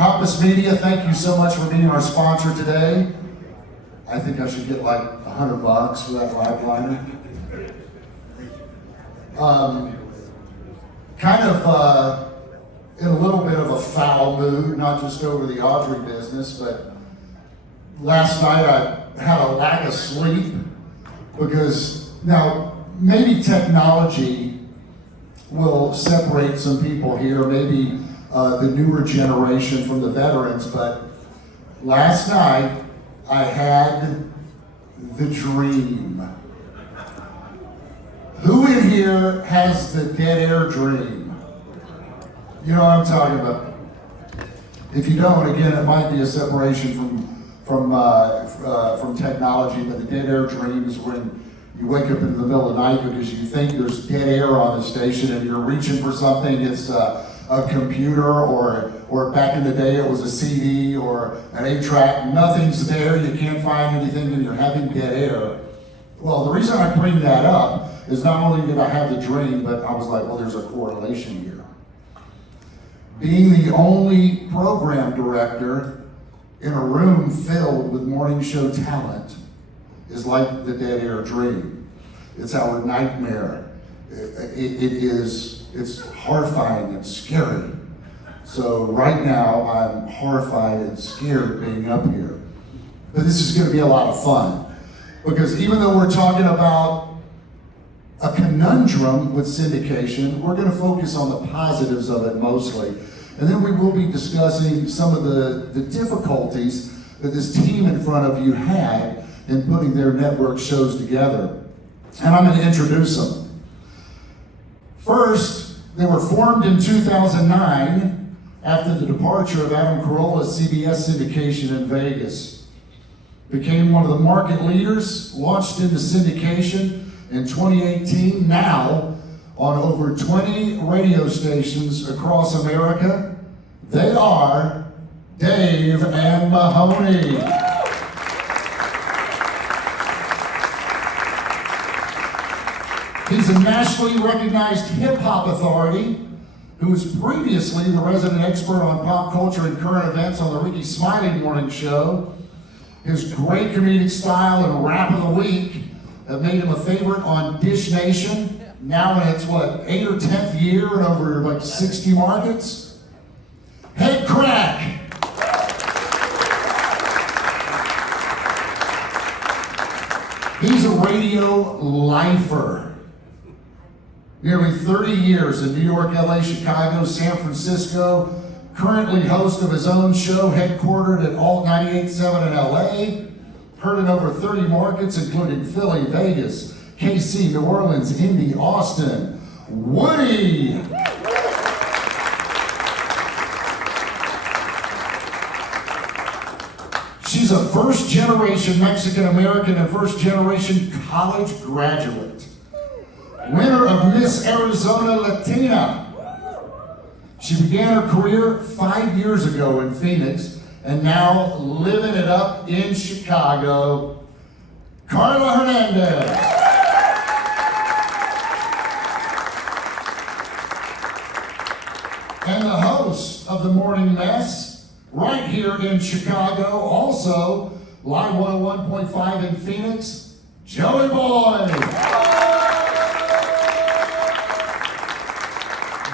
Compass Media, thank you so much for being our sponsor today. I think I should get like $100 for that live liner. In a little bit of a foul mood, not just over the Audrey business, but last night I had a lack of sleep because now maybe technology will separate some people here, maybe the newer generation from the veterans, but last night I had the dream. Who in here has the dead air dream? You know what I'm talking about. If you don't, again, it might be a separation from technology, but the dead air dream is when you wake up in the middle of the night because you think there's dead air on the station and you're reaching for something. It's a computer, or back in the day it was a CD or an 8-track. Nothing's there, you can't find anything, and you're having dead air. Well, the reason I bring that up is not only did I have the dream, but I was like, well, there's a correlation here. Being the only program director in a room filled with morning show talent is like the dead air dream. It's our nightmare. It's horrifying and scary. So right now I'm horrified and scared being up here. But this is gonna be a lot of fun. Because even though we're talking about a conundrum with syndication, we're gonna focus on the positives of it mostly. And then we will be discussing some of the difficulties that this team in front of you had in putting their network shows together. And I'm gonna introduce them. First, they were formed in 2009 after the departure of Adam Carolla's CBS syndication in Vegas. Became one of the market leaders, launched into syndication in 2018, now on over 20 radio stations across America. They are Dave and Mahoney. He's a nationally recognized hip-hop authority who was previously the resident expert on pop culture and current events on the Ricky Smiley Morning Show. His great comedic style and rap of the week have made him a favorite on Dish Nation. Now in its, 8th or 10th year in over like 60 markets? Head Crack! He's a radio lifer. Nearly 30 years in New York, LA, Chicago, San Francisco. Currently host of his own show, headquartered at Alt 98.7 in LA. Heard in over 30 markets, including Philly, Vegas, KC, New Orleans, Indy, Austin. Woody! She's a first-generation Mexican-American and first-generation college graduate. Winner of Miss Arizona Latina. She began her career 5 years ago in Phoenix and now living it up in Chicago. Carla Hernandez. And the host of The Morning Mess, right here in Chicago, also Live 101.5 in Phoenix, Joey Boy.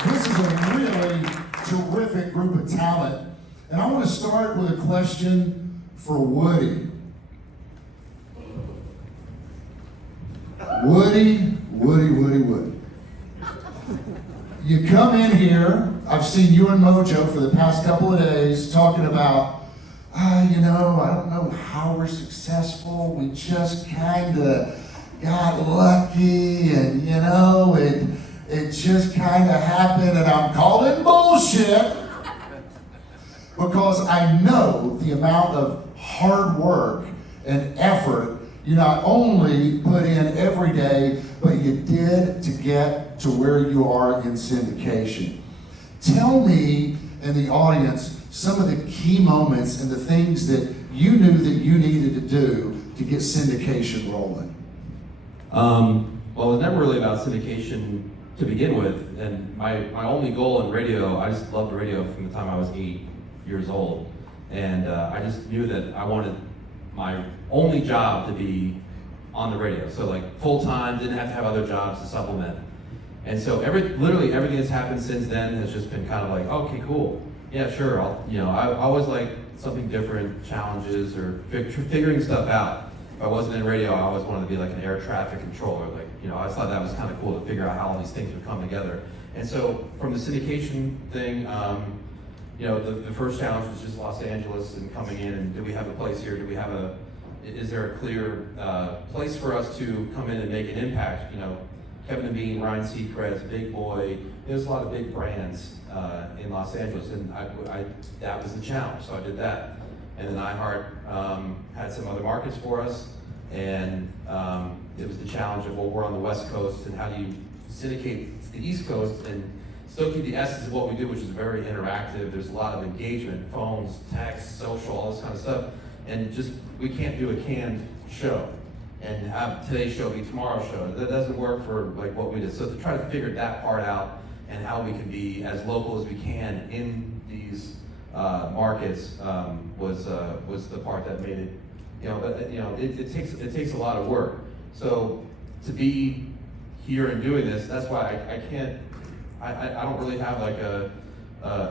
This is a really terrific group of talent. And I want to start with a question for Woody. Woody. You come in here, I've seen you and Mojo for the past couple of days talking about, I don't know how we're successful. We just kind of got lucky and, it just kind of happened, and I'm calling bullshit because I know the amount of hard work and effort you not only put in every day, but you did to get to where you are in syndication. Tell me and the audience some of the key moments and the things that you knew that you needed to do to get syndication rolling. Well, it was never really about syndication to begin with, and my only goal in radio, I just loved radio from the time I was 8. years old. And I just knew that I wanted my only job to be on the radio. So like full-time, didn't have to have other jobs to supplement. And so literally everything that's happened since then has just been kind of like, okay, cool. Yeah, sure. I always like something different, challenges or figuring stuff out. If I wasn't in radio, I always wanted to be like an air traffic controller. Like, I always thought that was kind of cool to figure out how all these things would come together. And so from the syndication thing, the first challenge was just Los Angeles and coming in and do we have a place here? Is there a clear place for us to come in and make an impact? Kevin and Bean, Ryan Seacrest, Big Boy, there's a lot of big brands in Los Angeles, and that was the challenge, so I did that. And then iHeart had some other markets for us, and it was the challenge of, well, we're on the West Coast, and how do you syndicate the East Coast and still keep the essence of what we do, which is very interactive. There's a lot of engagement, phones, text, social, all this kind of stuff, and just, we can't do a canned show and have today's show be tomorrow's show. That doesn't work for like what we did. So to try to figure that part out and how we can be as local as we can in these markets was the part that made it. It takes a lot of work. So to be here and doing this, that's why I can't. I don't really have like a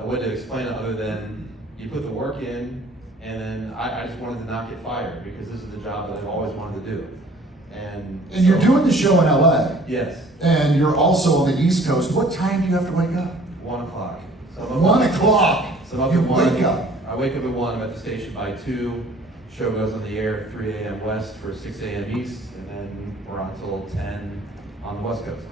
way to explain it other than you put the work in. And then I just wanted to not get fired because this is the job that I've always wanted to do. And you're doing the show in LA. Yes. And you're also on the East Coast. What time do you have to wake up? 1 o'clock. 1 o'clock. So I'm up you at 1. wake up. I wake up at 1. I'm at the station by 2. Show goes on the air at 3 a.m. West for 6 a.m. East, and then we're on until 10 on the West Coast.